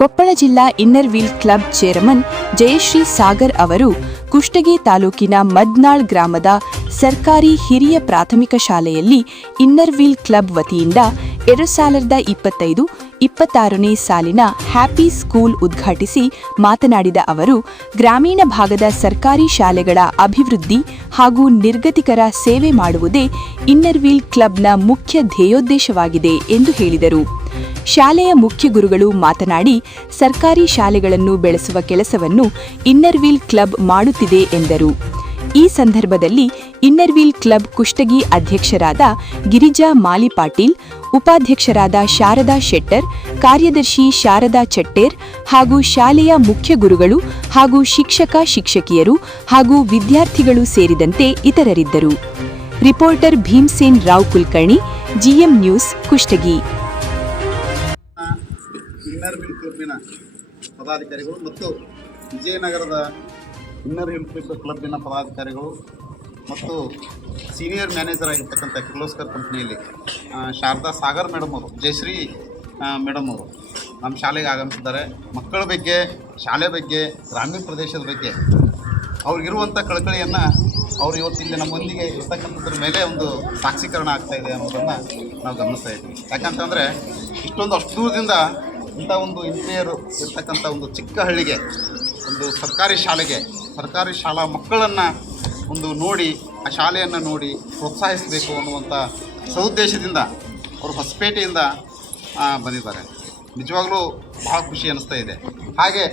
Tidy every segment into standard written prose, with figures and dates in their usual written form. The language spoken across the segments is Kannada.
ಕೊಪ್ಪಳ ಜಿಲ್ಲಾ inner wheel club chairman Jayashree Sagar ಅವರು ಕುಷ್ಟಗಿ ತಾಲೂಕಿನ ಮದ್ನಾಳ್ ಗ್ರಾಮದ ಸರ್ಕಾರಿ ಹಿರಿಯ ಪ್ರಾಥಮಿಕ ಶಾಲೆಯಲ್ಲಿ ಇನ್ನರ್ ವೀಲ್ ಕ್ಲಬ್ ವತಿಯಿಂದ 2025-26ನೇ ಸಾಲಿನ ಹ್ಯಾಪಿ ಸ್ಕೂಲ್ ಉದ್ಘಾಟಿಸಿ ಮಾತನಾಡಿದ ಅವರು, ಗ್ರಾಮೀಣ ಭಾಗದ ಸರ್ಕಾರಿ ಶಾಲೆಗಳ ಅಭಿವೃದ್ಧಿ ಹಾಗೂ ನಿರ್ಗತಿಕರ ಸೇವೆ ಮಾಡುವುದೇ ಇನ್ನರ್ ವೀಲ್ ಕ್ಲಬ್ನ ಮುಖ್ಯ ಧ್ಯೇಯೋದ್ದೇಶವಾಗಿದೆ ಎಂದು ಹೇಳಿದರು. ಶಾಲೆಯ ಮುಖ್ಯ ಗುರುಗಳು ಮಾತನಾಡಿ, ಸರ್ಕಾರಿ ಶಾಲೆಗಳನ್ನು ಬೆಳೆಸುವ ಕೆಲಸವನ್ನು ಇನ್ನರ್ ವೀಲ್ ಕ್ಲಬ್ ಮಾಡುತ್ತಿದೆ ಎಂದರು. ಈ ಸಂದರ್ಭದಲ್ಲಿ ಇನ್ನರ್ ವೀಲ್ ಕ್ಲಬ್ ಕುಷ್ಟಗಿ ಅಧ್ಯಕ್ಷರಾದ ಗಿರಿಜಾ ಮಾಲಿಪಾಟೀಲ್, ಉಪಾಧ್ಯಕ್ಷರಾದ ಶಾರದಾ ಶೆಟ್ಟರ್, ಕಾರ್ಯದರ್ಶಿ ಶಾರದಾ ಚಟ್ಟೇರ್ ಹಾಗೂ ಶಾಲೆಯ ಮುಖ್ಯ ಗುರುಗಳು ಹಾಗೂ ಶಿಕ್ಷಕಿಯರು ಹಾಗೂ ವಿದ್ಯಾರ್ಥಿಗಳು ಸೇರಿದಂತೆ ಇತರರಿದ್ದರು. Reporter Bhimsen Rao Kulkarni, GM news, Kushtagi. Inner wheel ಕ್ಲಬ್ಬಿನ ಪದಾಧಿಕಾರಿಗಳು ಮತ್ತು ವಿಜಯನಗರದ ಇನ್ನರ್ ವೀಲ್ ಕ್ಲಬ್ಬಿನ ಪದಾಧಿಕಾರಿಗಳು ಮತ್ತು ಸೀನಿಯರ್ ಮ್ಯಾನೇಜರ್ ಆಗಿರ್ತಕ್ಕಂಥ ಕಿರ್ಲೋಸ್ಕರ್ ಕಂಪ್ನಿಯಲ್ಲಿ ಶಾರದಾ ಸಾಗರ್ ಮೇಡಮ್ ಅವರು, ಜಯಶ್ರೀ ಮೇಡಮ್ ಅವರು ನಮ್ಮ ಶಾಲೆಗೆ ಆಗಮಿಸಿದ್ದಾರೆ. ಮಕ್ಕಳ ಬಗ್ಗೆ, ಶಾಲೆ ಬಗ್ಗೆ, ಗ್ರಾಮೀಣ ಪ್ರದೇಶದ ಬಗ್ಗೆ ಅವ್ರಿಗಿರುವಂಥ ಕಳಕಳಿಯನ್ನು ಅವರು ಇವತ್ತಿಂದ ನಮ್ಮೊಂದಿಗೆ ಇರ್ತಕ್ಕಂಥದ್ರ ಮೇಲೆ ಒಂದು ಸಾಕ್ಷೀಕರಣ ಆಗ್ತಾಯಿದೆ ಅನ್ನೋದನ್ನು ನಾವು ಗಮನಿಸ್ತಾ ಇದ್ದೀವಿ. ಯಾಕಂತಂದರೆ ಅಷ್ಟು ದೂರದಿಂದ ಇಂಥ ಒಂದು ಇಂಜಿನಿಯರು ಇರ್ತಕ್ಕಂಥ ಒಂದು ಚಿಕ್ಕ ಹಳ್ಳಿಗೆ, ಒಂದು ಸರ್ಕಾರಿ ಶಾಲಾ ಮಕ್ಕಳನ್ನು ಒಂದು ನೋಡಿ, ಆ ಶಾಲೆಯನ್ನು ನೋಡಿ ಪ್ರೋತ್ಸಾಹಿಸಬೇಕು ಅನ್ನುವಂಥ ಸದುದ್ದೇಶದಿಂದ ಅವರು ಹೊಸಪೇಟೆಯಿಂದ ಬಂದಿದ್ದಾರೆ. ನಿಜವಾಗ್ಲೂ ಭಾಳ ಖುಷಿ ಅನ್ನಿಸ್ತಾ ಇದೆ. ಹಾಗೆ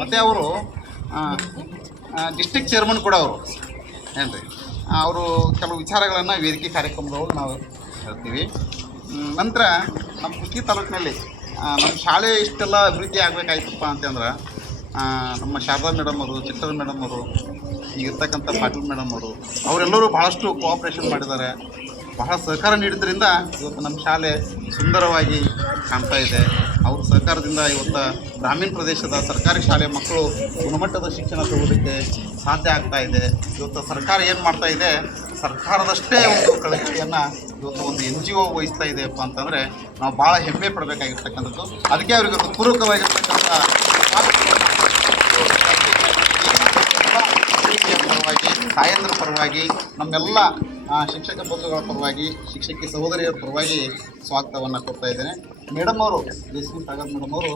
ಮತ್ತು ಅವರು ಡಿಸ್ಟಿಕ್ ಚೇರ್ಮನ್ ಕೂಡ ಅವರು ಏನ್ರಿ, ಅವರು ಕೆಲವು ವಿಚಾರಗಳನ್ನು ವೇದಿಕೆ ಕಾರ್ಯಕ್ರಮದೊಳಗೆ ನಾವು ಹೇಳ್ತೀವಿ. ನಂತರ ನಮ್ಮ ಕುಷ್ಟಗಿ ತಾಲೂಕಿನಲ್ಲಿ ನಮ್ಮ ಶಾಲೆ ಇಷ್ಟೆಲ್ಲ ಅಭಿವೃದ್ಧಿ ಆಗಬೇಕಾಯ್ತಪ್ಪ ಅಂತಂದ್ರೆ ನಮ್ಮ ಶಾರದಾ ಮೇಡಮ್ ಅವರು, ಚಿಟ್ಟರ್ ಮೇಡಮ್ ಅವರು, ಈಗಿರ್ತಕ್ಕಂಥ ಪಾಟೀಲ್ ಮೇಡಮ್ ಅವರು ಅವರೆಲ್ಲರೂ ಭಾಳಷ್ಟು ಕೋಆಪ್ರೇಷನ್ ಮಾಡಿದ್ದಾರೆ. ಬಹಳ ಸಹಕಾರ ನೀಡಿದ್ರಿಂದ ಇವತ್ತು ನಮ್ಮ ಶಾಲೆ ಸುಂದರವಾಗಿ ಕಾಣ್ತಾ ಇದೆ. ಅವ್ರ ಸಹಕಾರದಿಂದ ಇವತ್ತು ಗ್ರಾಮೀಣ ಪ್ರದೇಶದ ಸರ್ಕಾರಿ ಶಾಲೆ ಮಕ್ಕಳು ಗುಣಮಟ್ಟದ ಶಿಕ್ಷಣ ತಗೊಳ್ಳೋದಕ್ಕೆ ಸಾಧ್ಯ ಆಗ್ತಾ ಇದೆ. ಇವತ್ತು ಸರ್ಕಾರ ಏನು ಮಾಡ್ತಾ ಇದೆ, ಸರ್ಕಾರದಷ್ಟೇ ಒಂದು ಕಳಕಳಿಯನ್ನು ಇವತ್ತು ಒಂದು NGO ವಹಿಸ್ತಾ ಇದೆಯಪ್ಪ ಅಂತಂದರೆ ನಾವು ಭಾಳ ಹೆಮ್ಮೆ ಪಡಬೇಕಾಗಿರ್ತಕ್ಕಂಥದ್ದು. ಅದಕ್ಕೆ ಅವರಿಗೆ ಪೂರಕವಾಗಿರ್ತಕ್ಕಂಥ ಪರವಾಗಿ, ತಾಯಂದ್ರ ಪರವಾಗಿ, ನಮ್ಮೆಲ್ಲ ಶಿಕ್ಷಕ ಬಂಧುಗಳ ಪರವಾಗಿ, ಶಿಕ್ಷಕಿ ಸಹೋದರಿಯರ ಪರವಾಗಿ ಸ್ವಾಗತವನ್ನು ಕೊಡ್ತಾ ಇದ್ದೇನೆ. ಮೇಡಮ್ ಅವರು, ಜಯಶ್ರೀ ಸಾಗರ್ ಮೇಡಮ್ ಅವರು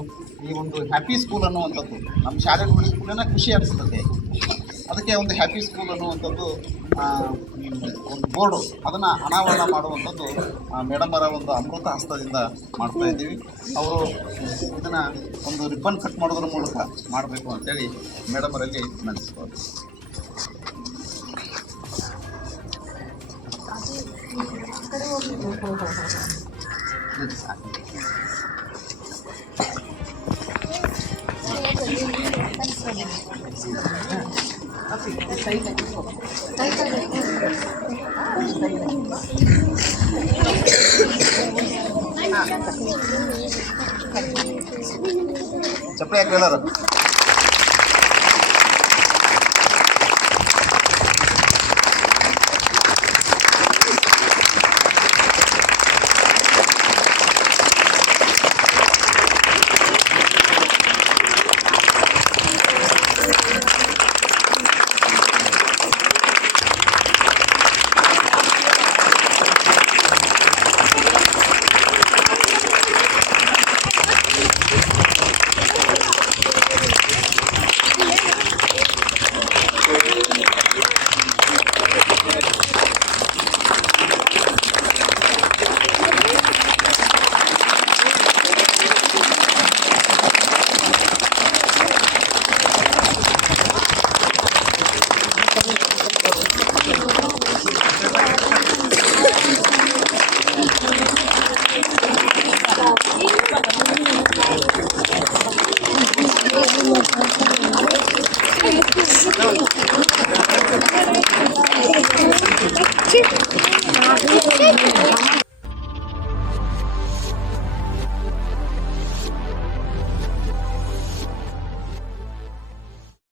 ಈ ಒಂದು ಹ್ಯಾಪಿ ಸ್ಕೂಲ್ ಅನ್ನುವಂಥದ್ದು ನಮ್ಮ ಶಾಲೆ ನೋಡಿದ ಖುಷಿ ಅನಿಸ್ತದೆ. ಅದಕ್ಕೆ ಒಂದು ಹ್ಯಾಪಿ ಸ್ಕೂಲ್ ಅನ್ನುವಂಥದ್ದು ಒಂದು ಬೋರ್ಡು, ಅದನ್ನು ಅನಾವರಣ ಮಾಡುವಂಥದ್ದು ಮೇಡಮರ ಒಂದು ಅಮೃತ ಹಸ್ತದಿಂದ ಮಾಡ್ತಾ ಇದ್ದೀವಿ. ಅವರು ಇದನ್ನು ಒಂದು ರಿಬ್ಬನ್ ಕಟ್ ಮಾಡೋದ್ರ ಮೂಲಕ ಮಾಡಬೇಕು ಅಂತೇಳಿ ಮೇಡಮರಲ್ಲಿ ವಿನಂತಿಸ್ಬೋದು. ಚಪ್ಪಲಿ ಯಾಕೆ ಹೇಳೋರು?